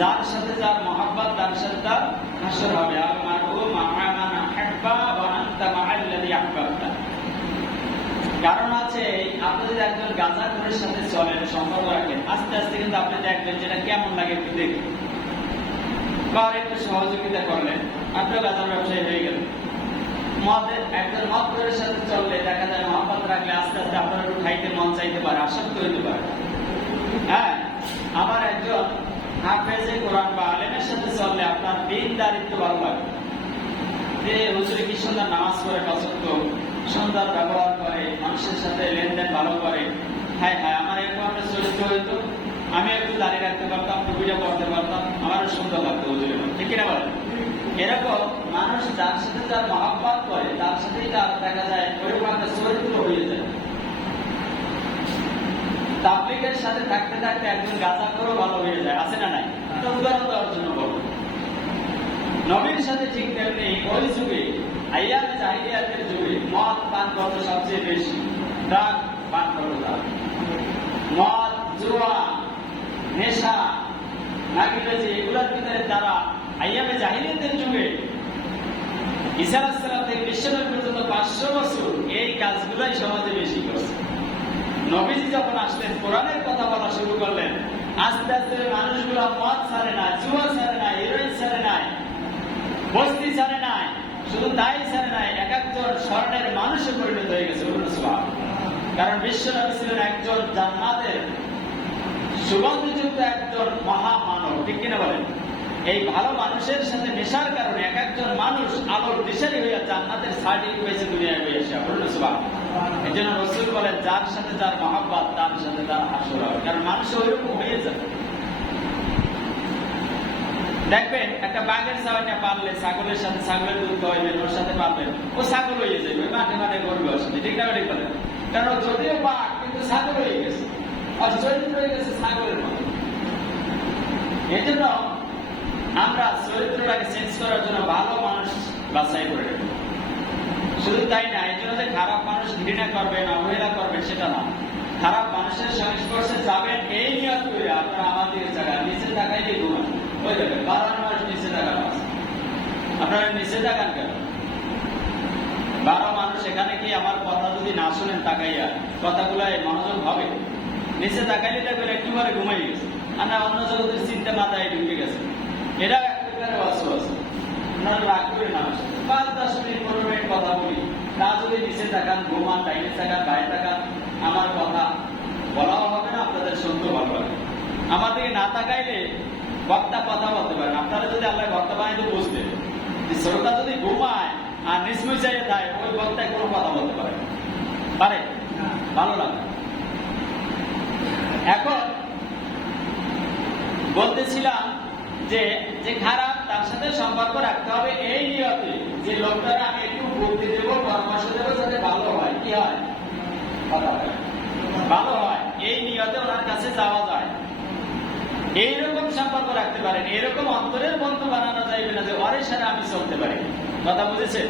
যার সাথে যার মহব্বত তার সাথে তার হাসর হবে। কারণ আছে আপনি যদি একজন গাঁজাখোরের সাথে চলেন, সম্পর্ক রাখেন, আস্তে আস্তে কিন্তু আপনি দেখবেন যেটা কেমন লাগে একটু দেখে, বা একটু সহযোগিতা করলেন, আপনিও গাঁজার ব্যবসায়ী হয়ে গেলেন। একজন মদখোরের সাথে চললে দেখা যায় মহব্বত রাখলে আস্তে আস্তে আপনার একটু খাইতে মন চাইতে পারে, আসক্ত হ্যাঁ, আমার একজন হাফেজে কোরআন বা আলেমের সাথে চললে আপনার দিনদারিত্ব ভালো লাগে, যে হুজুরে কি সুন্দর নামাজ পড়ে, পছন্দ সুন্দর ব্যবহার করে, মানুষের সাথে লেনদেন ভালো করে। হ্যাঁ হ্যাঁ, আমার এরকম একটা চরিত্র হইতো, আমি একটু দাঁড়িয়ে রাখতে পারতাম, টুপিটা পড়তে পারতাম, আমারও সুন্দর লাগতো হুজুরের, ঠিক কিনা বলেন? এরকম মানুষ যার সাথে যার মহাব্বত করে তার সাথেই তার দেখা যায় ওইরকম একটা চরিত্র হয়ে যায়। তাবলীগের সাথে থাকতে থাকতে একজন গাঁজাখোরও ভালো হয়ে যায়, আছে না নাই? এটা উদাহরণ দেওয়ার জন্য বলবো। নবীর সাথে ঠিক তেমনি ওই যুগে আইয়ামে জাহিলিয়াতের যুগে মদ পান কত সবচেয়ে বেশি, ড্রাগ পান কত, মদ, জুয়া, নেশা, নাগিবাজি, এগুলোর ভিতরে তারা আইয়ামে জাহিলিয়াতের যুগে ঈসা আলাইহিস সালাম থেকে বিশ্বনবী পর্যন্ত 500 বছর এই কাজগুলাই সমাজে বেশি করছে। নবীজি যখন আসলেন, কোরআনের কথা বলা শুরু করলেন, আস্তে আস্তে মানুষগুলো মদ ছাড়ে না, জুয়া ছাড়ে না, হিরোইন ছাড়ে নাই, বস্তি ছাড়ে নাই, শুধু তাই ছাড়ে নাই, এক একজন স্বর্ণের মানুষে পরিণত হয়ে গেছে। কারণ বিশ্বনবী ছিলেন একজন জান্নাতের সুগন্ধযুক্ত একজন মহামানব, ঠিক কিনা বলেন? এই ভালো মানুষের সাথে মেশার কারণে এক একজন মানুষ আলোর দিশারি হইয়া জান্নাতের সার্টিফিকেট পেয়েছে দুনিয়ায় হয়ে আসে। এই জন্য রাসূল বলেন, যার সাথে যার মহব্বত তার সাথে তার হাসর হবে, কারণ মানুষ ওইরকম হয়ে যায়। দেখবেন একটা বাঘের ছাওয়াটা পারলে ছাগলের সাথে ছাগলের দুধ খাওয়াইবেন, ওর সাথে পারবেন, ও ছাগল হয়ে যাবে, মাঠে মাঠে গরু আসবে, ঠিক না? ঠিক বলেন? কারণ যদিও বাঘ কিন্তু ছাগল হয়ে গেছে, আর চরিত্র হয়ে গেছে ছাগলের মতো। এই জন্য আমরা চরিত্রটাকে চেঞ্জ করার জন্য ভালো মানুষ বাছাই করে রাখবো। শুধু তাই না, এই জন্য যে খারাপ মানুষ ঘৃণা করবেন, অবহেলা করবেন সেটা না। খারাপ মানুষের সংস্পর্শে যাবেন এই নিয়ত করে আপনারা আমাদের জায়গায় নিচে তাকাইলে ঘুমান, ওই দেখবেন 12 মাস নিচে তাকানো আছে। আপনারা নিচে তাকান কেন? 12 মানুষ এখানে কি আমার কথা যদি না শুনেন তাকাইয়া, কথাগুলাই মনোযোগ হবে? নিচে তাকাইলে দেখবেন একটুবারে ঘুমাই গেছে, আর না অন্য জগতের চিন্তা মাথায় ঢুকে গেছে। এটাও এক প্রকারের ওয়াসওয়াসা। আপনারা রাগ করে না, 5-10 মিনিট 15 মিনিট কথা বলি, তা যদি নিচে তাকান, ঘুমান, ডাইনে তাকান, বাইরে তাকান, আমার কথা বলাও হবে না, আপনাদের শুনতেও ভালো লাগে। আমার দিকে না তাকাইলে বক্তা কথা বলতে পারেন। আপনারা যদি আল্লাহ বক্তা বানাইতে বুঝতেন, শ্রোতা যদি ঘুমায় আর নিশ্চয় যায়, ওই বক্তায় কোনো কথা বলতে পারে পারে? ভালো লাগে। এখন বলতেছিলাম যে যে খারাপ তার সাথে সম্পর্ক রাখতে হবে এই নিয়তে, যে লোকটাকে আমি একটু বুদ্ধি দেবো, পরামর্শ দেবো, যাতে ভালো হয়। কি হয়? ভালো হয়, এই নিয়তে ওনার কাছে যাওয়া যায়। এইরকম সম্পর্ক রাখতে পারেন, এরকম অন্তরের বন্ধু বানানো যাইবে না যে ওরের সাথে আমি চলতে পারি। কথা বুঝেছেন?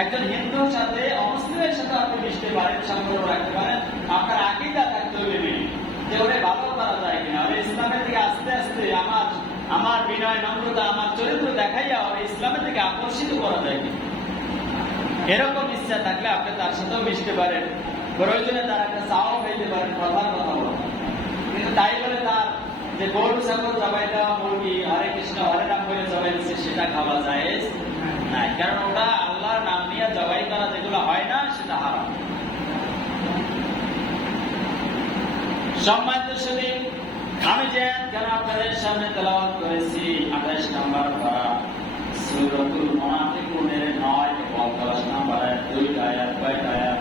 একজন হিন্দুর সাথে অমুসলিমের সাথে আপনি মিশতে পারেন, সম্পর্ক রাখতে পারেন, আপনার আকীদা থাকতে হইবে নেই যে ওরে ভালো করা যায় কিনা, ওরে ইসলামের দিকে আস্তে আস্তে আমার বিনয়, নম্রতা, আমার চরিত্র দেখাইয়া ওরে ইসলামের দিকে আকর্ষিত করা যায় কিনা। এরকম ইচ্ছা থাকলে আপনি তার সাথেও মিশতে পারেন, প্রয়োজনে তার একটা চাও পেতে পারেন, কথার কথা বলেন। কিন্তু তাই বলে তার যে গরু ছাগল জবাই দেওয়া, মুরগি হরে কৃষ্ণ হরে রাম বলে জবাই দিচ্ছে, সেটা খাওয়া যায় নাই, কারণ ওটা আল্লাহর নাম নিয়ে জবাই করা যেগুলো হয় না, সেটা হারাম। সম্মানিত শুধু আমি যে কেন আপনাদের সামনে তেলাওয়াত করেছি 28 নম্বর পারা সূরাতুল মুনাফিকুনের 9 এবং 10 নম্বর আয়াত, 2 আয়াত, 5 আয়াত,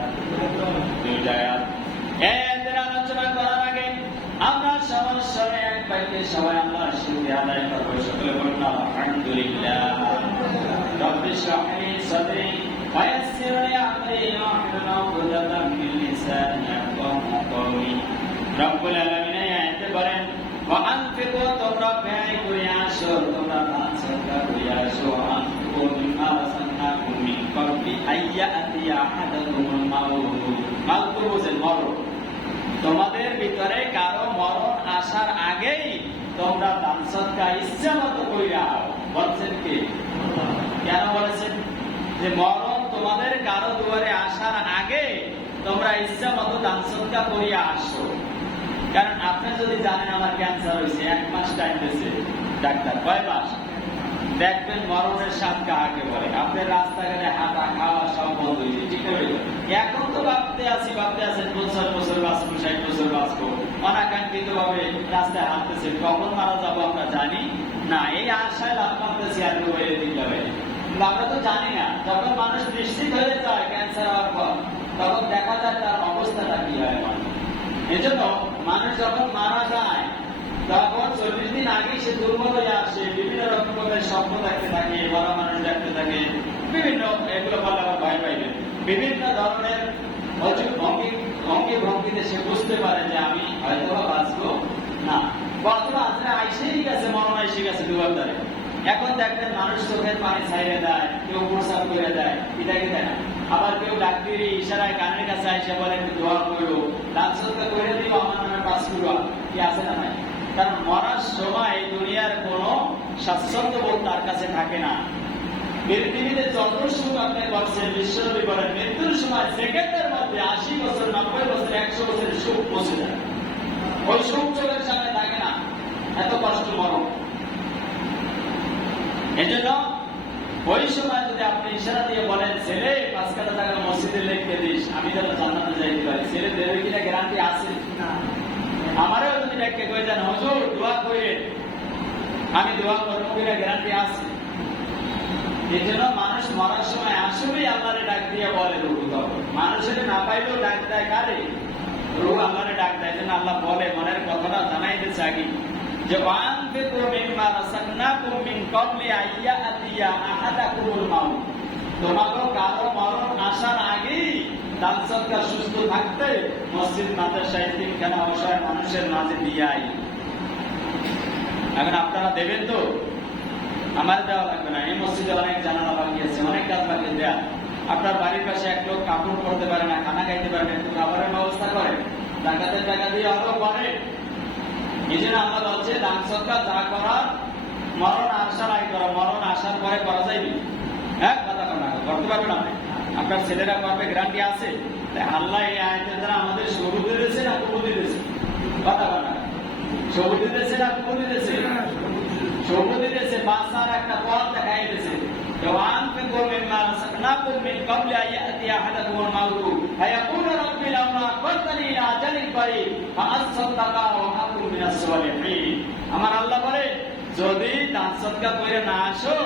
2 আয়াত। এদের আলোচনা করার আগে আমরা সবাই এক বাক্যে সবাই আল্লাহর শুকরিয়া আদায় করব। সকলে বলুন আলহামদুলিল্লাহ। রব্বি ইশরাহ লি সাদরি ওয়া ইয়াসসির লি আমরি ওয়াহলুল উকদাতাম মিন লিসানি ইয়াফকাহু কওলি। রব্বুল আলামিন আয়াতে বলেন, ওয়া আনফিকু, তোমরা ব্যয় করে আসো, তোমরা দান সদকা করে আসো, আনফিকু মিম্মা রাযাকনাকুম মিন ক্বাবলি আইয়াতিয়া আহাদাকুমুল মাউত। মাউত বুঝেন মরণ। তোমাদের ভিতরে কারো মরণ আসার আগেই তোমরা দান সদকা ইচ্ছা মতো কইরা। বলছেন কি? কেন বলেছেন? যে মরণ তোমাদের কারো দুয়ারে আসার আগে তোমরা ইচ্ছা মতো দান সদকা করিয়া আসো। কারণ আপনি যদি জানেন আমার ক্যান্সার হয়েছে, 1 মাস টাইম দিয়েছে ডাক্তার, 6 মাস, দেখবেন মরণের স্বাদ কাহাকে বলে। আপনার রাস্তাঘাটে হাঁটা, খাওয়া সব বন্ধ হয়েছে, ঠিক আছে? এখন তো ভাবতে আছেন 50 বছর বাঁচবো, 60 বছর বাঁচবো, অনাকাঙ্ক্ষিত ইচ্ছাকৃত ভাবে রাস্তায় হাঁটতেছে, কখন মারা যাবো আমরা জানি না, এই আশায় লাভ করতেছি আর হয়ে দিতে হবে। কিন্তু আমরা তো জানি না, যখন মানুষ নিশ্চিত হয়ে যায় ক্যান্সার হওয়ার পর, তখন দেখা যায় তার অবস্থাটা কি হয়। এজন্য মানুষ যখন মারা যায় তখন 40 দিন আগে সে দুর্বল হয়ে আসে, বিভিন্ন রকমের স্বপ্ন দেখতে থাকে, বড় মানুষ দেখতে থাকে, বিভিন্ন এগুলো বলে আবার ভয় পাইবে, বিভিন্ন ধরনের অঙ্গি ভঙ্গিতে সে বুঝতে পারে যে আমি হয়তো বাঁচবো না, অথবা আইসেই গেছে, মরণ এসে গেছে দুবার ধরে। এখন দেখবেন মানুষ চোখের পানি ছাইড়ে দেয়, কেউ প্রসাদ করে দেয়, এটা কি দেয় না। আবার কেউ ডাক্তারি ইশারায় কানের কাছে আইসে বলে একটু দোয়া করো, দান সদকা করে দিও, আমার নামে পাস করো, কি আছে না নাই। কারণ মরার সময় দুনিয়ার কোন স্বাচ্ছন্দ্য বোধ তার কাছে থাকে না। পৃথিবীতে যত সুখ আপনি করছেন, বিশ্বনবী বলেন মৃত্যুর সময় সেকেন্ডের মধ্যে 80 বছর, 90 বছর, 100 বছরের সুখ পৌঁছে যায়। ওই সুখ চোখের সামনে থাকে না, এত কষ্ট মরণ। এজন্য ওই সময় যদি আপনি ইশারা দিয়ে বলেন ছেলে 5 কাঠা টাকা মসজিদে লিখতে দিস, আমি যেন জান্নাতে যাইতে পারি, ছেলে দেবে কিনা গ্যারান্টি আছে? আমারও যদি ডেকে কয়ে যান হুজুর দোয়া করে, আমি দোয়া করবো কিনা গ্যারান্টি আছে? এই জন্য মানুষ মরার সময় আসলেই আল্লাহরে ডাক দিয়ে বলে রুহু, তখন মানুষের না পাইলেও ডাক দেয় কারে? রুহু আল্লাহরে ডাক দেয়। জন্য আল্লাহ বলে, মনের কথাটা জানাইতেছে আগে যে ওয়ানফিকু মিম্মা রাযাকনাকুম মিন ক্বাবলি আইয়াতিয়া আহাদাকুমুল মাউত, তোমাকে কারো মরণ আসার আগেই দান সদকা সুস্থ থাকতে মসজিদ মাদ্রাসায় তিনখানা অসহায় মানুষের মাঝে দিয়ে আই। এখন আপনারা দেবেন তো? আমার দেওয়া লাগবে না, এই মসজিদে অনেক জানালা বাকি আছে, অনেক কাজ বাকি দেয়া। আপনার বাড়ির পাশে এক লোক কাপড় পরতে পারে না, খানা খাইতে পারে না, একটু খাবারের ব্যবস্থা করে, ডাকাতের টাকা দিয়ে আরো করে। এই জন্য আল্লাহ বলছে দান সদকা যা করার মরণ আসার আগে করা, মরণ আসার পরে করা যাইবে। হ্যাঁ, কথা কর না, করতে পারবে না আপনার ছেলেরা করবে, গ্যারান্টি আছে? আল্লাহ এই আয়াতের দ্বারা আমাদের সবুজ দিতেছে না কবুল দিতেছে? কথা কর না, সবুজ দিতেছে না কবুল দিতেছে? সবুজ দিতেছে, বাঁচার একটা পথ দেখাই দিতেছে। وأنفقوا مما رزقناكم من قبل أن يأتي أحدكم الموت فيقول رب لولا أخرتني إلى أجل قريب فأصدق وأكن من الصالحين। আমার আল্লাহ বলে যদি দান সদকা করে না আসো,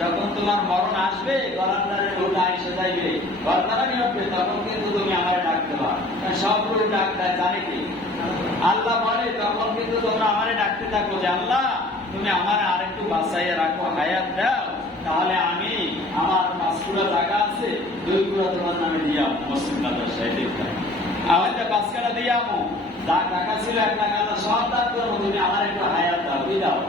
যখন তোমার মরণ আসবে, গলার দ্বারে রোগা এসে যাইবে, গরদারানি হবে, তখন কিন্তু তুমি আমার ডাকতে পারো। সব রোগ ডাক দেয় জানে কি? আল্লাহ বলে তখন কিন্তু তোমরা আমারে ডাকতে থাকো যে আল্লাহ তুমি আমার আরেকটু বাঁচাইয়া রাখো, হায়াত দাও, তাহলে আমি আমার 5 কুড়া জায়গা আছে, 2 কুড়া তোমার নামে দিয়া মসজিদ মাদ্রাসায় দেখতে, আমার 5 কাঠা দিয়া যা টাকা ছিল 1 টাকা সব দান করবো, তুমি আমার একটু হায়াত দাও, দাও।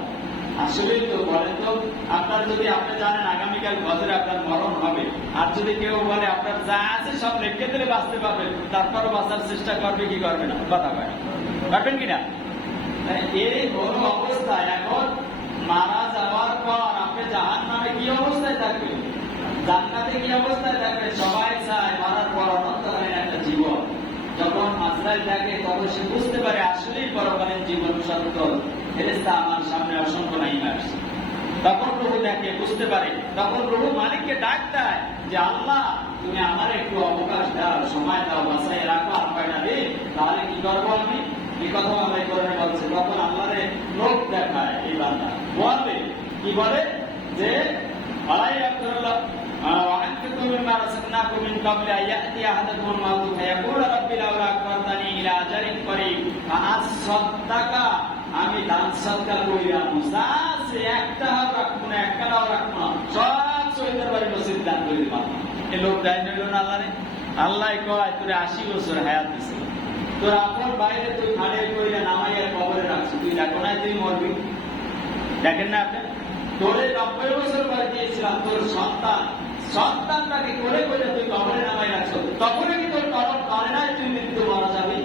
আসলেই তো বলে তো, আপনার যদি আপনি জানেন আগামীকাল বছরে আপনার মরণ হবে, আর যদি কেউ বলে আপনার যা আছে সব রেখে দিলে বাঁচতে পারবেন, তারপরও বাঁচার চেষ্টা করবে কি করবে না? কথা পারবেন কিনা? এই বড় অবস্থায় এখন মারা যাওয়ার পর আপনি জাহান্নামে কি অবস্থায় থাকবেন, জান্নাতে কি অবস্থায় থাকবেন? সবাই চায় মারার পর অনন্তকালীন একটা জীবন। যখন আজরাইল থাকে তখন সে বুঝতে পারে আসলেই পরকালীন জীবন সত্য, ফেরেশতা আমার সামনে অসংখ্য নাইমা আসছে। তখন রূহ দেখে, বুঝতে পারে, তখন রূহ মালিককে ডাক দেয় যে আল্লাহ তুমি আমার একটু অবকাশ দাও, সময় দাও, বাঁচাই রাখো আর কয়টা দিন, তাহলে কি করবো আমি? এই কথা আমরা এই কারণে বলছে, তখন আল্লাহরে লোক দেখায় এই বান্দা, বলে কি বলে যে আলাই আব্দুল্লাহ وأنفقوا مما رزقناكم من قبل أن يأتي أحدكم الموت فيقول رب لولا أخرتني إلى أجل قريب فأصدق, আমি দান সদকা কইরা মুসা সে একটাও রাখবো না, একটাও রাখবো না, সব শহীদের বাড়ি মসজিদ দান করে দিবা। এই লোক দায় নিল না আল্লাহরে। আল্লাহ কয় তোর 80 বছর হায়াত দিছে, তোর আপন বাইরে তুই খাড়ে কইরা নামাইয়া কবরে রাখছিস, তুই দেখো না তুই মরবি? দেখেন না আপনি? তোরে 90 বছর পরে দিয়েছিলাম, তোর সন্তানটাকে কোলে করে তুই কবরে নামাই রাখছো, তখন কি তোর কবর করে না তুই মৃত্যু মারা যাবি?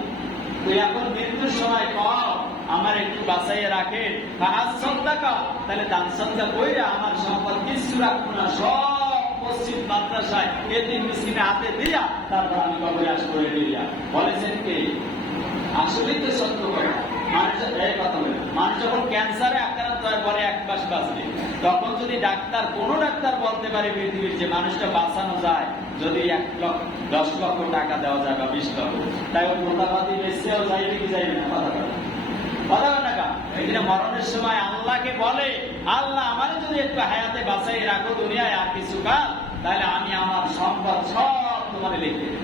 তুই এখন মৃত্যুর সময় কর আমার একটু বাঁচাইয়া রাখে, তাহলে দান সদকা কইরা আমার সম্পদ কিছু রাখবো না, সব মসজিদ মাদ্রাসায় এতিম মিসকিনের হাতে দিয়া তারপর আমি কবরে আসবো। দিয়া বলেছেন কে? আসলেই তো সত্য কথা। মানুষ যখন ক্যান্সারে আক্রান্ত হয় বলে 1 মাস বাঁচবে, তখন যদি কোন ডাক্তার বলতে পারে পৃথিবীর যে মানুষটা বাঁচানো যায় যদি 10 লক্ষ টাকা দেওয়া যায় বা 20 লক্ষ, তাই ওই মোটামুটি বেঁচেও যাইবে কি যাইবে না? কথা বলে এই জন্য মরণের সময় আল্লাহকে বলে, আল্লাহ আমার যদি একটু হায়াতে বাঁচাই রাখো দুনিয়ায় আর কিছু কাল, তাহলে আমি আমার সম্পদ সব তোমার লিখে দেব।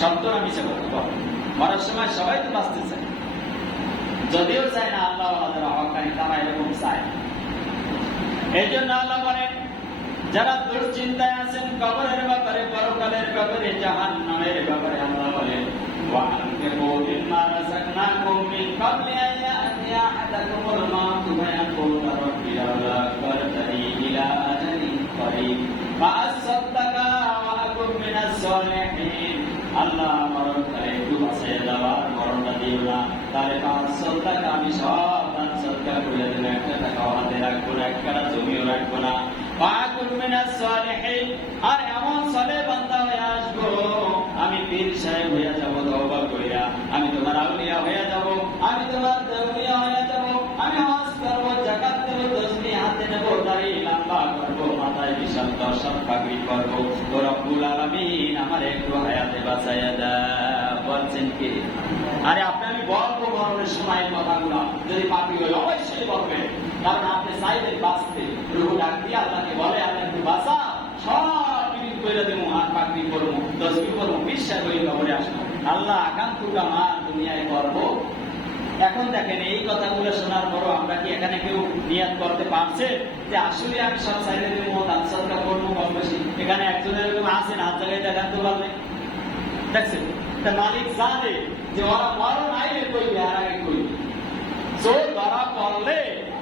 শব্দ আমি সে করতে পারবো। মরার সময় সবাই তো বাঁচতে চায়, যদিও চায় না আল্লাহ যারা হকানি তারা এরকম চায়। এই জন্য আল্লাহ বলেন, যারা দুশ্চিন্তায় আছেন কবরের ব্যাপারে, পরকালের ব্যাপারে, জাহান্নামের ব্যাপারে, আল্লাহ বলেন وَأَنفِقُوا مِمَّا رَزَقْنَاكُم مِّن قَبْلِ أَن يَأْتِيَ أَحَدَكُمُ الْمَوْتُ فَيَقُولَ رَبِّ لَوْلَا أَخَّرْتَنِي إِلَىٰ أَجَلٍ قَرِيبٍ فَأَصَّدَّقَ وَأَكُن مِّنَ الصَّالِحِينَ। আল্লাহ মরণকালে একটু বাঁচিয়ে দেওয়ার মরণটা দিও না, তাহলে 500 টাকা আমি সব দান সদকা করে দেব, একটা টাকা হাতে রাখবো না, একটা জমিও রাখবো না। ওয়াকুন মিনাস সালিহিন, আর এমন সালেহ বান্দা হয়ে আসবো, আমি পীর সাহেব হয়ে যাব তওবা কইরা, আমি তোমার আউলিয়া হয়ে যাব, আমি তোমার দেউলিয়া হয়ে যাব, আমি হজ করব, যাকাত দেব, তাসবিহ হাতে নেব, দাড়ি লম্বা করব, মাথায় বিশাল দর্শন পাগড়ি করব, ও রব্বুল আলামিন আমার একটু হায়াতে বাঁচাইয়া দাও। বলছেন কি? আরে আপনি আমি বলবো মরণের সময় কথাগুলো, যদি পাপি হই অবশ্যই বলবেন, কারণ আপনি চাইলেন বাঁচতে, রুহু ডাক দিয়ে আল্লাহকে বলে, আল্লাহ একটু বাঁচা, সব টিকিট করে দেবো, হাত পাগড়ি করবো, তসবিহ করবো, বিশ্বাস করে কবরে আসবো, আল্লাহ আকাঙ্ক্ষা মান দুনিয়ায় করবো। এখন দেখেন এই কথাগুলো শোনার পরও আমরা কি এখানে কেউ নিয়াত করতে পারছে যে আসলে আমি সব চাইলে দেবো, দান সদকা করবো কম বেশি? এখানে একজনের এরকম আছেন, হাত জায়গায় দেখাতে পারলে? দেখছেন, মালিক জানে যে ওরা মরণ আইলে কইবে, আর আগে কইবে। চোর ধরা পড়লে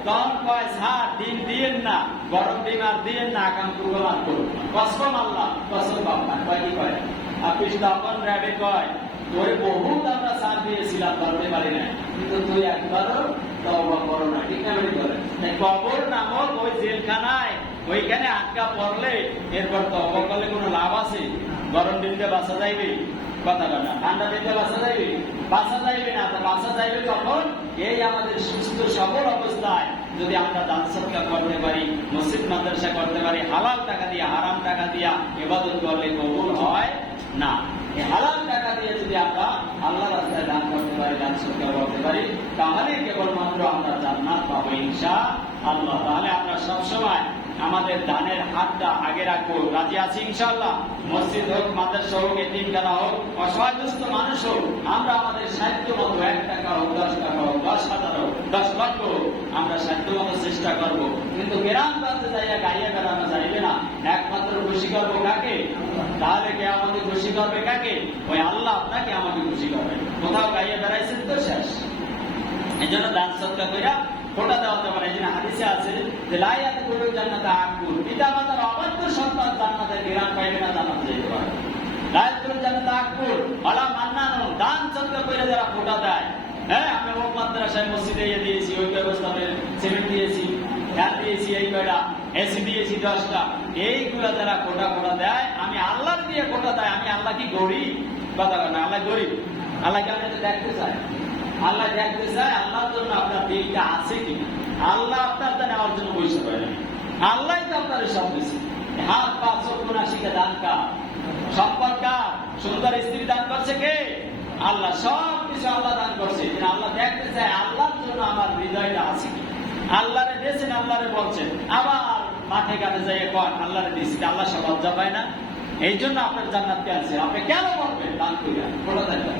তখন কয় স্যার ডিম দিয়েন না, গরম ডিম আর দিয়েন না, আকাঙ্ক্ষা মান করুন, কসম আল্লাহ, কসম বাবা, কয় কি কয়? আপনি তখন র্যাবে কয়, তোরে বহুত আমরা সাথ দিয়েছিলাম, ধরতে পারি না, কিন্তু তুই একবারও তওবা করো না, ঠিক না? কবর নামক ওই জেলখানায় ওইখানে আটকা পড়লে এরপর তওবা করলে কোনো লাভ আছে? গরম দিনতে বাঁচা যাইবে? কথা না। ঠান্ডা দিনতে বাঁচা যাইবে? বাঁচা যাইবে না। বাঁচা যাইবে তখন এই আমাদের সুস্থ সবল অবস্থায় যদি আমরা দান সদকা করতে পারি, মসজিদ মাদ্রাসা করতে পারি, হালাল টাকা দিয়ে, হারাম টাকা দিয়া ইবাদত করলে কবুল হয় না। হালাল টাকা দিয়ে যদি আমরা আল্লাহর রাস্তায় দান করতে পারি, দান সদকা করতে পারি, তাহলে কেবলমাত্র আমরা জান্নাত পাবো ইনশাআল্লাহ। তাহলে আমরা সবসময় আমাদের দানের হাতটা আগে রাখবো। রাজি আছি ইনশাআল্লাহ? মসজিদ হোক, মাদ্রাসা হোক, এতিমখানা হোক, অসহায় দুস্থ মানুষ হোক, আমরা আমাদের সাহিত্য মতো 1 টাকা হোক, 10 টাকা হোক, 10,000 হোক, 10 লক্ষ হোক, আমরা সাহিত্য মতো চেষ্টা করবো। কিন্তু গ্রাম প্রান্তে যাইয়া গাইয়া বেড়ানো যাইবে না। একমাত্র খুশি করবো কাকে? তাহলে কে আমাকে খুশি করবে কাকে? ওই আল্লাহ আপনাকে আমাকে খুশি করবে। কোথাও গাইয়া বেড়াইছেন তো শেষ। এই জন্য দান সদকা কইরা ফোটা দেওয়া যাবে না। এই জন্য হাদিসে আছে যে লা ইয়াদখুলুল জান্নাতা আকুল, পিতা মাতার অবাধ্য সন্তান জান্নাতের ঘ্রাণ পাইবে না, জান্নাতে যেতে পারে। লা ইয়াদখুলুল জান্নাতা আকুল ওয়ালা মান্নান, দান সদকা কইরা যারা ফোটা দেয়, হ্যাঁ আমি হোক মাদ্রাসায় মসজিদে দিয়েছি, ওই ব্যবস্থাতে সিমেন্ট দিয়েছি, ফ্যান দিয়েছি, এই কয়টা এসি দিয়েছি 10টা, এইগুলা যারা ফোটা দেয়, আমি আল্লাহর দিয়ে ফোটা দেয়, আমি আল্লাহ কি গরিব? কথা না, আল্লাহ গরিব? আল্লাহকে আপনি দেখতে চাই, আল্লাহ দেখতে চায় আল্লাহর জন্য আপনার দিলটা আছে কিনা। আল্লাহ আপনার তা নেওয়ার জন্য বসে পারে না, আল্লাহ তো আপনার সব দিচ্ছে। হাত পা চোখ নাসিকা দান কার? সম্পদ কার? সুন্দর স্ত্রী দান করছে কে? আল্লাহ। সব কিছু আল্লাহ দান করছে। আল্লাহ দেখতে চায় আল্লাহর জন্য আমার হৃদয়টা আছে কিনা। আল্লাহরে দিয়েছেন, আল্লাহরে বলছেন, আবার মাঠে ঘাটে যাই কন আল্লাহরে দিয়েছি, আল্লাহ সব লজ্জা পায় না? এই জন্য আপনার জান্নাতকে আছে। আপনি কেন বলবেন দান করিয়া? বলে থাকবেন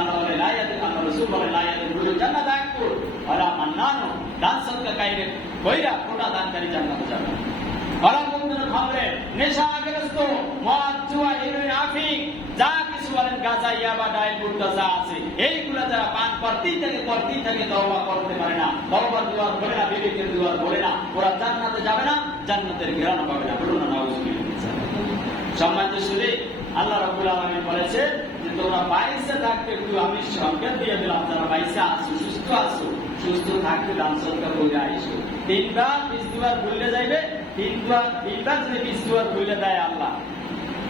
আল্লাহ বলে লাইয়াতে, আল্লাহ রাসূল বলে লাইয়াতে গুলো জান্নাত আকুল ওয়ালা মান্নানু, দান সদকা কাইরে কইরা ফোটা দানকারী জান্নাতে যাবে। ওয়ালা মুমিনুল খামরে, নেশাগ্রস্ত, মদ, জুয়া, হেরোইন, আফিং, যা কিছু বলেন, গাঁজা, ইয়াবা, ডাইল, গুটখা যা আছে, এইগুলা যারা পান করতেই থাকে, তওবা করতে পারে না, তওবার দুয়ার খোলে না, বিবেকের দুয়ার খোলে না, ওরা জান্নাতে যাবে না, জান্নাতের ঘেরানো পাবে না। বলুন না নাউজুবিল্লাহ। সম্মানিত শুনে আল্লাহ রাব্বুল আলামিন বলেছে যে তোমরা বাইসে থাকতে একটু আমি সংকেত দিয়ে দিলাম, যারা বাইসে আছো, সুস্থ আছো, সুস্থ থাকতে দান সদকা করে আইসো। 3 বার 20 বার ভুলে যাইবে, 3 বার যদি 20 বার ভুলে দেয় আল্লাহ,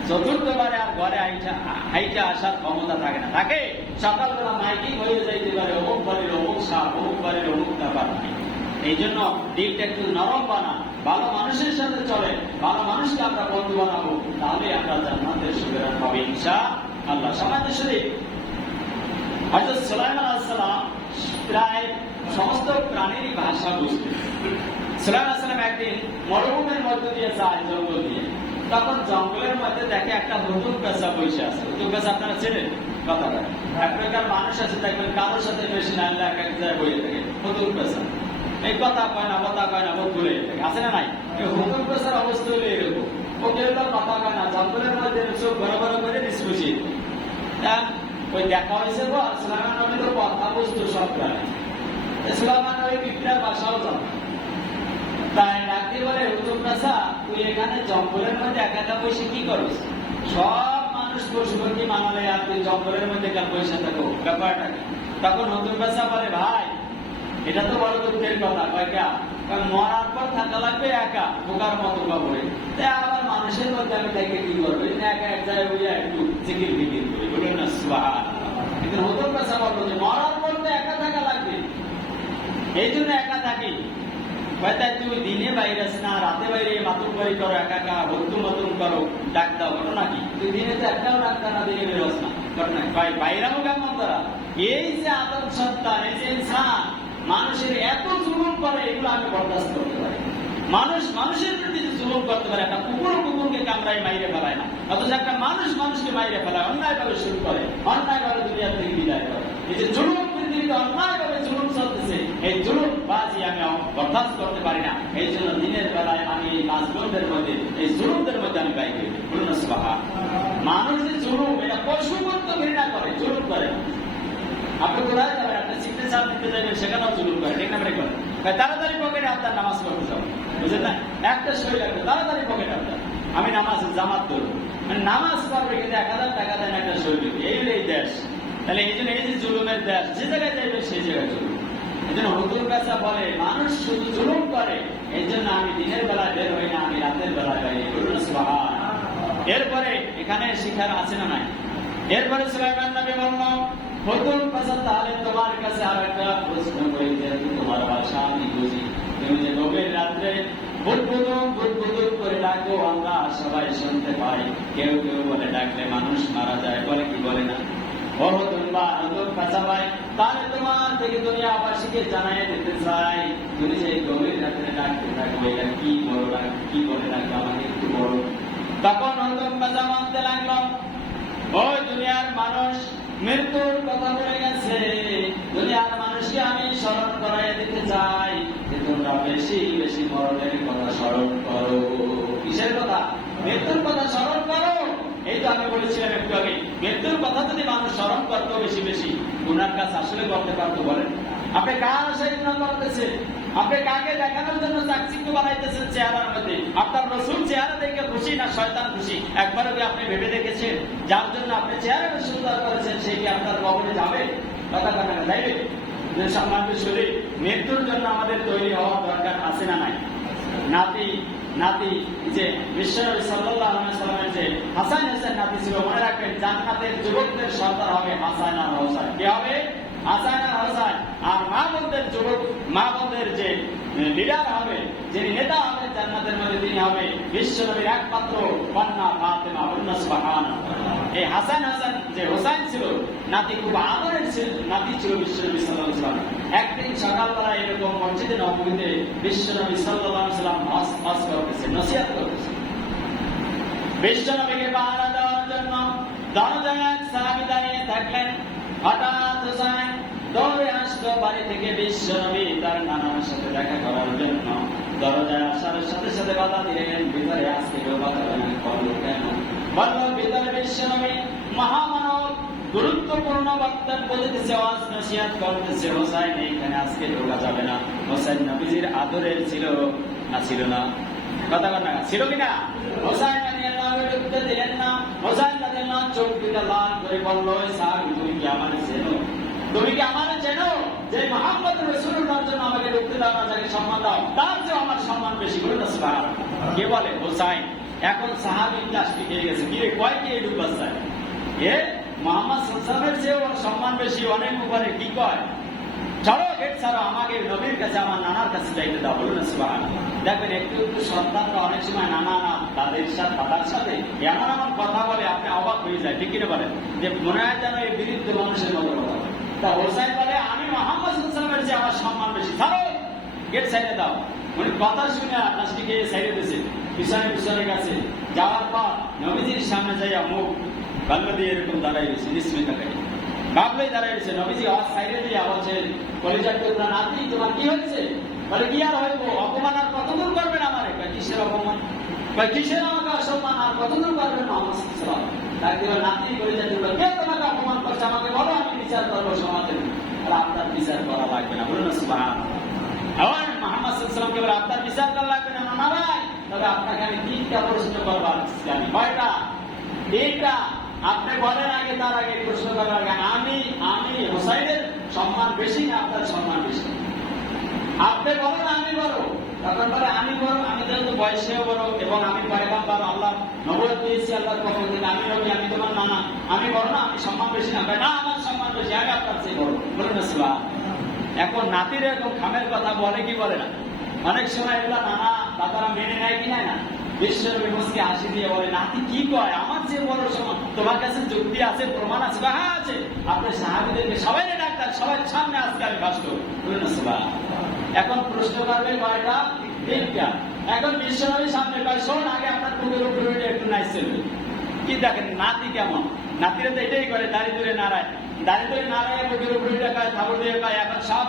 4র্থবারে আর ঘরে হাইটা আসার ক্ষমতা থাকে না। থাকে সকালবেলা মাইকিং হয়ে যাইতে পারে, অমুক বাড়ির অমুক সাপ, অমুক বাড়ির অমুক ব্যাপার নাই। এই জন্য দিলটা একটু নরম বানান, ভালো মানুষের সাথে চলে, ভালো মানুষকে আমরা বন্ধু বানাবো, তাহলে আমরা জান্নাতের সুবিধান পাবো ইনশাআল্লাহ। সমাজের সাথে হযরত সুলাইমান আলাইহিস সালাম প্রায় সমস্ত প্রাণীরই ভাষা বুঝতে। সুলাইমান আলাইহিস সালাম একদিন মরুভূমির মধ্য দিয়ে যায়, জঙ্গল দিয়ে। তখন জঙ্গলের মধ্যে দেখে একটা হুতুম পেঁচা বসে আছে। হুতুম পেঁচা আপনারা চেনেন কথাটা? এক প্রকার মানুষ আছে, দেখবেন কারোর সাথে বেশি না হলে এক এক জায়গায় বসে থাকে হুতুম পেঁচা। এই কথা কয় না, কথা কয় না, মুখ ভুলে থাকে, আছে না নাই? হুতুম পেঁচার অবস্থা হলো এরকম। ও কেউ তার কথা কয় না, জঙ্গলের মধ্যে চোখ বড় বড় করে নিষ্পেষি। ওই দেখা হয়েছে বল সুলাইমান নবী তো কথা বুঝতো সব প্রাণী। সুলাইমান নবী পিঁপড়ার ভাষাও জানে। তাই ডাকতে বলে, হুতুম পেঁচা তুই এখানে জঙ্গলের মধ্যে একা একা বসে কি করিস? সব মানুষ পশু পাখি মানালে আর তুই জঙ্গলের মধ্যে কেন বসে থাকো, ব্যাপারটা কি? তখন হুতুম পেঁচা বলে, ভাই এটা তো বড় দুঃখের কথা। কয়টা মরার পর থাকা লাগবে একা বোকার মতো কবরে, তাই আবার মানুষের মধ্যে আমি তাকে কি করবো? একা এক জায়গায় বুঝে একটু জিকির ফিকির করি, বললেন না সুবহানাল্লাহ। কিন্তু হুতুম পেঁচা বলবো যে মরার পর তো একা থাকা লাগবে, এই জন্য একা থাকি। তাই তুমি দিনে বাইরে আস না, রাতে বাইরে মাতুম বাড়ি করো, একা একা হতুম মতুম করো, ডাক দাও, ঘটনা কি? তুই দিনে তো একটাও ডাক্তার না, দিনে বেরোস না, ঘটনা বাইরামো কেমন তারা? এই যে আদম সন্তান, এই যে ইনসান মানুষের এত জুলুম করে, এগুলো আমি বরদাস্ত করতে পারি। মানুষ মানুষের প্রতি যে জুলুম করতে পারে, একটা কুকুরকে কামড়ায় মাইরে ফেলায় না, অথচ একটা মানুষ মানুষকে মাইরে ফেলায়, অন্যায় ভাবে শুরু করে, অন্যায় ভাবে দুনিয়া থেকে বিদায় করে। এই যে জুলুম পৃথিবীতে অন্যায় ভাবে জুলুম চলতেছে, এই জুলুম বাজি আমি বরদাস্ত করতে পারি না। এই জন্য দিনের বেলায় আমি এই বাজবন্ধের মধ্যে, এই জুলুমদের মধ্যে আমি বাইক করি। বলুন না সুবহানাল্লাহ। মানুষ যে জুলুম, এটা পশু মতো ঘৃণা করে, জুলুম করে। আপনি কোথায় যাবেন? আপনি চিন্তা চাপ দিতে যাবেন, সেখানেও জুলুম করে, ঠিক না? তাড়াতাড়ি পকেটে আপনার নামাজ পড়তে যাবো, বুঝলেন না? একটা সই লাগবে, তাড়াতাড়ি পকেটে আপনার, আমি নামাজ জামাত করবো, নামাজ পড়বে, কিন্তু 1000 টাকা দেন একটা সই লিখবে। এই হলো এই দেশ। তাহলে এই জন্য এই যে জুলুমের দেশ, যে জায়গায় যাইবে সেই জায়গায় জুলুম। এই জন্য হুতুম পেঁচা বলে মানুষ শুধু জুলুম করে, এই জন্য আমি দিনের বেলায় বের হই না, আমি রাতের বেলায় বাইরে। বলুন সুবহানাল্লাহ। এরপরে এখানে শিখার আছে না নাই? এরপরে সুলাইমান নবী বলল, হুতুম পেঁচা তাহলে তোমার কাছে আর একটা প্রশ্ন করি, যেহেতু তোমার ভাষা আমি বুঝি, তুমি যে গভীর রাত্রে বুদবুদুম বুদবুদুম করে ডাকো, আমরা সবাই শুনতে পাই। কেউ কেউ বলে ডাকলে মানুষ মারা যায়, বলে কি বলে না? ও হুতুম পেঁচা ভাই, তাহলে তোমার থেকে দুনিয়াবাসীকে জানাই দিতে চাই, তুমি যে গভীর রাত্রে ডাকতে থাকো, এটা কি বড় ডাক, কি বলে ডাকো আমাকে একটু বলো। তখন হুতুম পেঁচা মানতে লাগলো, ওই দুনিয়ার মানুষ মৃত্যুর কথা বলে গেছে, দুনিয়ার মানুষকে আমি স্মরণ করাই দিতে চাই যে তোমরা বেশি বেশি মরণের কথা স্মরণ করো। কিসের কথা? মৃত্যুর কথা স্মরণ করো। এই তো আমি বলেছিলাম একটু আগে, মৃত্যুর কথা যদি মানুষ স্মরণ করতো বেশি বেশি, গুনার কাজ আসলে করতে পারতো? বলেন, আপনি কার আশায় গুনাহ করতেছেন? আপনি কাকে দেখানোর জন্য চাকচিক্য বানাইতেছেন চেহারার মধ্যে? আপনার রাসূল চেহারা দেখে খুশি না শয়তান খুশি? একবারও কি আপনি ভেবে দেখেছেন যার জন্য আপনি চেহারাটা সুন্দর করেছেন সে কি আপনার কবরে যাবে? কথা কথা যাইবে? সম্মানিত শরীর, মৃত্যুর জন্য আমাদের তৈরি হওয়ার দরকার আছে না নাই? নাতি যে বিশ্বনবী সাল্লাল্লাহু আলাইহি সাল্লামের যে হাসান হোসেন নাতি ছিল, মনে রাখবেন জান্নাতের যুবকদের সর্দার হবে হাসান আর হোসেন। কি হবে? হাসান আর হোসেন। আর মা বোনদের যে লিডার হবে, যিনি নেতা হবে জান্নাতের মধ্যে, তিনি হবে বিশ্বনবীর একমাত্র কন্যা ফাতেমা। সুবহানাল্লাহ। এই হাসান যে হোসেন ছিল নাতি, খুব আদরের নাতি ছিল বিশ্বনবী সাল্লাল্লাহু আলাইহি ওয়াসাল্লাম। একদিন সকালবেলা এরকম মসজিদে নববীতে বিশ্বনবী সাল্লাল্লাহু আলাইহি ওয়াসাল্লাম হজ করতেছে, নসিহত করতেছে। বিশ্বনবীকে পাহারা দেওয়ার জন্য দরজায় এক সাহাবী দাঁড়িয়ে থাকলেন। হঠাৎ হোসেন দৌড়ে আসলো বাড়ি থেকে বিশ্বনবী তার নানার সাথে দেখা করার জন্য। দরজায় আসার সাথে সাথে বাধা দিলেন, ভিতরে আসতে বাধা দিলেন। বলল কেন? বলল ভিতরে বিশ্বনবী মহামানব গুরুত্বপূর্ণ বক্তব্য দিতেছে, ওয়াজ নসিহত করতেছে, হোসেন এইখানে আজকে ঢোকা যাবে না। হোসেন নবীজির আদরের ছিল না ছিল না? কথা বল না, ছিল কিনা? হোসেন রাদিয়াল্লাহু আনহু ঢুকতে দিলেন না। হোসেন রাদিয়াল্লাহু আনহু চোখ দুটো লাল করে বলল, সাহাবী তুমি কি আমারে চেনো? তুমি কি আমারে চেনো? যে মুহাম্মদ রাসূলুল্লাহর জন্য আমাকে ঢুকতে দাও না, যাকে সম্মান দাও তার চেয়ে আমার সম্মান বেশি। বলুন না সুবহানাল্লাহ। কে বলে? হোসেন। এখন সাহাবী দাসটি খেয়ে গেছে, কি রে কয় কি এই ঢুকবাস চায়? এ মুহাম্মদ সাল্লাল্লাহু আলাইহি ওয়াসাল্লামের চেয়ে ওর সম্মান বেশি, অনেক উপরে। কি কয়? ছাড়ো, গেট ছাড়ো, আমাকে নবীর কাছে আমার নানার কাছে যাইতে দাও। বলুন না সুবহানাল্লাহ। দেখবেন একটু একটু সন্তানরা অনেক সময় নানা দাদের সাথে দাদার সাথে এমন এমন কথা বলে আপনি অবাক হয়ে যায়, ঠিক কিনা বলেন? যে মনে হয় যেন এই বিরুদ্ধ মানুষের মতো কথা বলে। তা হোসেন বলে আমি মুহাম্মদ সাল্লাল্লাহু আলাইহি ওয়াসাল্লামের চেয়ে আমার সম্মান গেট সাইডে দাও। উনি কথা শুনে নাসটিকে সাইডে দিয়েছে, পিছনে পিছনে গেছে। যাওয়ার পর নবীজির সামনে যাইয়া মুখ বাংলা দিয়ে এরকম দাঁড়াই দিয়েছে, নিশ্চিত ভাবলেই দাঁড়াই দিয়েছে। নবীজি আওয়াজ সাইডে দিয়ে বলছে, কলিজার টুকরা নাতি তোমার কি হয়েছে? বলে কি আর হইব, অপমান আর কতদূর করবেন আমার? কিসের অপমান? কিসের আমাকে অসম্মান আর কতদূর করবেন? মোহাম্মদ সাল্লাল্লাহু আলাইহি ওয়াসাল্লাম তাকে নাতি কলিজার টুকরা, কে তোমাকে অপমান করছে আমাকে বলো, আমি বিচার করবো সমাজে। আপনার বিচার করা লাগবে না, বলুন না সুবহানাল্লাহ। আবার মুহাম্মদ সাল্লাল্লাহু আলাইহি ওয়াসাল্লামকে বলে আপনার বিচার করা লাগবে না না ভাই, তবে আপনাকে আমি 3টা প্রশ্ন করবার জানি। কয়টা? 3টা। আপনি বলেন আগে, তার আগে প্রশ্ন করার আগে আমি হোসাইনের সম্মান বেশি না আপনার সম্মান বেশি? আপনি বলেন আমি বড়, তখন বলে আমি বড়, আমি যেহেতু বয়সেও বড় এবং আমি পয়গম্বর, আল্লাহ নবুয়ত পেয়েছি আল্লাহর পক্ষ থেকে, আমি নবী, আমি তোমার নানা, আমি বড় না, আমি সম্মান বেশি না? না, আমার সম্মান বেশি, আমি আপনার চেয়ে বড়। বলুন না সুবহানাল্লাহ। এখন নাতির এরকম খামের কথা বলে কি বলে না? অনেক সময় এগুলা নানা দাদারা মেনে নেয় কি নেয় না? বিশ্বের বিমুখকে হাসি দিয়ে বলে, নাতি কি কয়, আমার যে বড় সমান, তোমার কাছে যুক্তি আছে, প্রমাণ আছে? হ্যাঁ আছে। আপনি সাহাবীদেরকে সবাই ডাক্তার, সবার সামনে আজকে আমি ভাষ্য বলুন না সুবহানাল্লাহ। এখন প্রশ্ন করবে কয়টা? 3টা। এখন বিশ্বনবীর সামনে কয়, শোন আগে আপনার বুকের উপরে একটু নাইস চলবে। কি দেখেন নাতি কেমন? নাতিরা তো এটাই করে, দাঁড়িয়ে ধরে নাড়ায়, দাঁড়িয়ে ধরে নাড়ায়, বুকের উপরে কায়, থাবড় দিয়ে কায়। এখন সব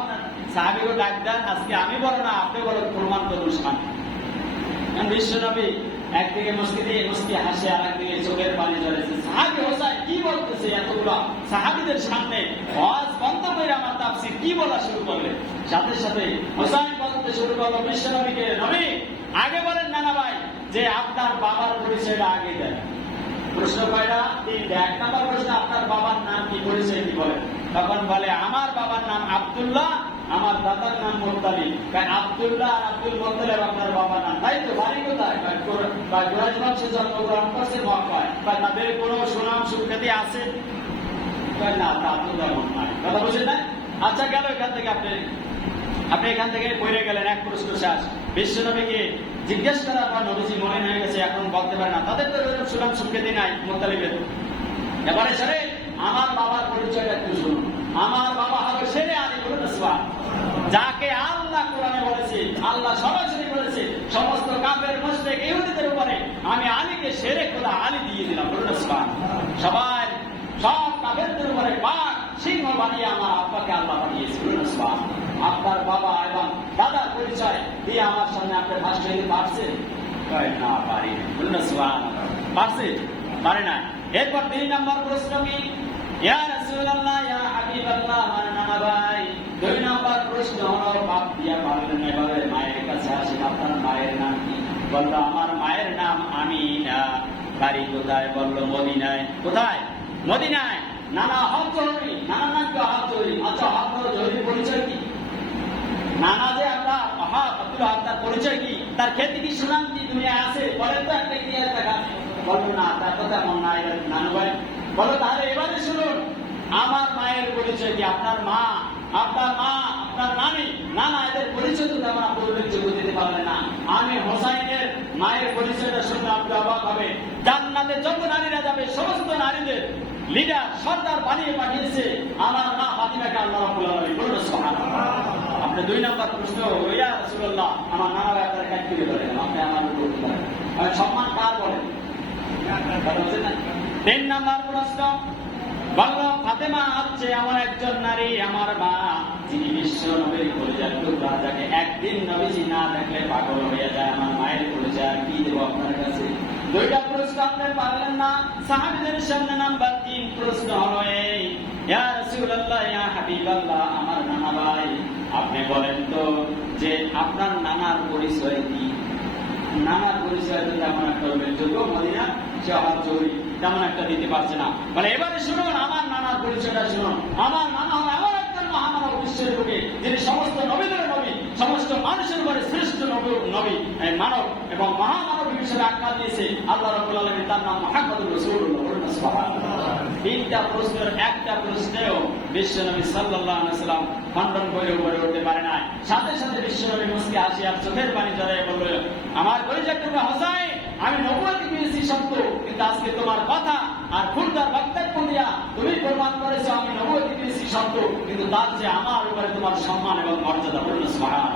সাহাবীকে ডাক দেন, আজকে আমি বড় না আপনি বড়, প্রমাণ করুন সামনে। বিশ্বনবী একদিকে মুস্কি হাসে, আর একদিকে চোখের পানি ঝরেছে। সাহাবী হোসাইন কি বলতেছে এতগুলো সাহাবীদের সামনে, ওয়াজ বন্ধ করে আমার তাফসীর কি বলা শুরু করলে। সাথে সাথে হোসাইন বলতে শুরু করলো বিশ্বনবীকে, নবী আগে বলেন নানা ভাই যে আপনার বাবার পরিচয়টা আগে দেন। প্রশ্ন কয়টা? 3টা। 1 নম্বর প্রশ্ন, আপনার বাবার নাম কি, পরিচয় কি বলেন? তখন বলে আমার বাবার নাম আব্দুল্লাহ, আমার দাদার নাম মুত্তালিব। আব্দুল্লাহ আর আব্দুল মুত্তালিব আপনার বাবার নাম, তাই তো? বাড়ি কোথায়? কুরাইশ বংশে জন্মগ্রহণ করছে মক্কায়। তাদের কোনো সুনাম সুখ্যাতি আছে? না, তা তো তেমন নাই। কথা বুঝেন না? আচ্ছা গেল এখান থেকে, আপনি এখান থেকে পড়ে গেলেন, এক প্রশ্ন শেষ। বিশ্বনবীকে জিজ্ঞেস করার পর নবীজি মনে হয়ে গেছে এখন বলতে পারে না, তাদের তো সুনাম সুখ্যাতি নাই মুত্তালিবের। এবারে ছেড়ে আমার বাবার পরিচয়টা একটু শুনুন। আমার বাবা হলো শেরে আলী, বলুন না সুবহানাল্লাহ। যাকে আল্লাহ কোরআনে বলেছে, আল্লাহ সরাসরি বলেছে, সমস্ত কাফের মুশরিক ইহুদিদের উপরে আমি আলীকে শেরে খোদা আলী দিয়ে দিলাম, বলুন না সুবহানাল্লাহ। সব কাফেরদের উপরে বাঘ সিংহ বানিয়ে আমার আব্বাকে আল্লাহ বানিয়েছে, বলুন না সুবহানাল্লাহ। আপনার বাবা এবং দাদার পরিচয় দিয়ে আমার সামনে আপনি ভাষ্য দিতে পারছেন? না, পারি না, বলুন না সুবহানাল্লাহ। পারছে? পারে না। এরপর 3 নম্বর প্রশ্ন কি? ইয়া রাসূলুল্লাহ, ইয়া হাবিবাল্লাহ, আমার নানা ভাই। 2 নম্বর প্রশ্ন হলো, বাপ দিয়া পারলেন না, এভাবে মায়ের কাছে আসেন, আপনার মায়ের নাম কি? বললো আমার মায়ের নাম আমিনা। বাড়ি কোথায়? বললো মদিনায়। কোথায়? মদিনায়। নানা হক জরুরি, নানা নাম কি? হক জরুরি। আচ্ছা হক জরুরি পরিচয় কি? নানা যে আপনার আব্দুল হক, তার পরিচয় কি? তার খ্যাতি কি, সুনাম কি দুনিয়ায় আছে? বলেন তো একটা ইতিহাস দেখা। বলবো না, তার কথা মন নাই নানু ভাই। বলো তাহলে এবারে শুনুন, আমার মায়ের পরিচয় কি? আপনার মা, আপনার নানি, নানা, এদের পরিচয় তো তেমন উল্লেখযোগ্য দিতে পারবেন না। আমি হোসাইনের মায়ের পরিচয়টা শুনলে আপনি অবাক হবে। জান্নাতে যত নারীরা যাবে সমস্ত নারীদের লিডার, সর্দার বানিয়ে পাঠিয়েছে আমার মা ফাতিমাকে আল্লাহ রাব্বুল আলামিন, বলুন সুবহানাল্লাহ। আপনি 2 নম্বর প্রশ্ন, ইয়া রাসূলুল্লাহ, আমার নানা আপনার কাজ করে বলেন, আপনি আমার বলতে পারেন সম্মান কার বলেন? 3 নম্বর প্রশ্ন বলল, ফাতেমা হচ্ছে এমন একজন নারী, আমার মা, যিনি বিশ্ব নবীর পরিচয় টুকরা, যাকে একদিন নবীজি না দেখলে পাগল হয়ে যায়। আমার মায়ের পরিচয় কি দেবো আপনার কাছে? 2টা প্রশ্ন আপনি পারলেন না। সাহাবীদের সামনে নাম্বার 3 প্রশ্ন হলো এই, ইয়া রাসূলুল্লাহ, ইয়া হাবিবাল্লাহ, আমার নানা ভাই, আপনি বলেন তো যে আপনার নানার পরিচয় কি? নানার পরিচয় তো তেমন একটা উল্লেখযোগ্য, মদিনা শহর জরুরি, তেমন একটা দিতে পারছে না। মানে এবারে শুনুন, আমার নানার পরিচয়টা শুনুন। আমার নানা হলো এমন একজন মহামানব বিশ্বের বুকে, যিনি সমস্ত নবীদের নবী, সমস্ত মানুষের উপরে শ্রেষ্ঠ নবী মানব এবং মহামানব হিসেবে আখ্যা দিয়েছে আল্লাহ রাব্বুল আলামিন। তার নাম মুহাম্মদুর রাসূলুল্লাহ, বলুন সুবহানাল্লাহ। 3টা প্রশ্নের একটা প্রশ্নেও বিশ্বনবী সাল্লাল্লাহু আলাইহি ওয়াসাল্লাম খণ্ডন করে উপরে উঠতে পারে না। সাথে সাথে বিশ্বনবী মুস্কি হাসি আর চোখের পানি ঝরাইয়া বলল, আমার পরিচয় তোমরা হোসাইন, আমি নবুয়ত পেয়েছি সত্য, কিন্তু আজকে তোমার কথা আর খুলদার বক্তব্য দিয়া তুমি প্রমাণ করেছো আমি নবুয়ত পেয়েছি সত্য, কিন্তু তার চেয়ে আমার উপরে তোমার সম্মান এবং মর্যাদা। বলুন সুবহানাল্লাহ।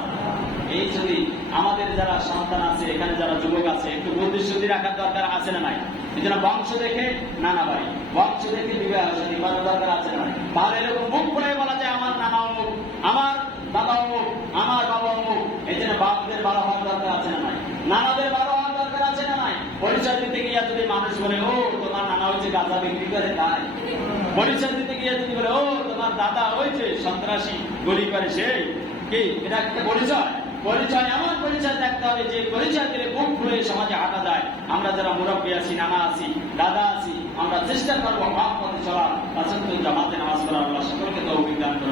এই যদি আমাদের যারা সন্তান আছে, এখানে যারা যুবক আছে, একটু বুদ্ধিশুদ্ধি রাখার দরকার আছে না নাই? এই জন্য বংশ দেখে নানা বাড়ি, বংশ দেখে বিবাহ শাদী করার দরকার আছে না নাই? তাহলে এরকম মুখ করে বলা যায় আমার নানা অমুক, আমার দাদা অমুক, আমার বাবা অমুক। এই জন্য বাপদের বারো হওয়ার দরকার আছে না নাই? নানাদের বারো হওয়ার দরকার আছে না নাই? পরিচয় দিতে গিয়ে যদি মানুষ বলে ও তোমার নানা হচ্ছে গাঁজা বিক্রি করে, তাই পরিচয় দিতে গিয়ে যদি বলে ও তোমার দাদা ওই যে সন্ত্রাসী গুলি করে, সেই কি এটা একটা পরিচয়? পরিচয় এমন পরিচয় দেখতে হবে যে পরিচয় দিলে বুক ফুলে সমাজে হাঁটা যায়। আমরা যারা মুরব্বী আছি, নানা আছি, দাদা আছি, আমরা চেষ্টা করবো হক পথে চলার, জামাতে নামাজ পড়ার। আল্লাহ সকলকে তৌফিক দান করুন।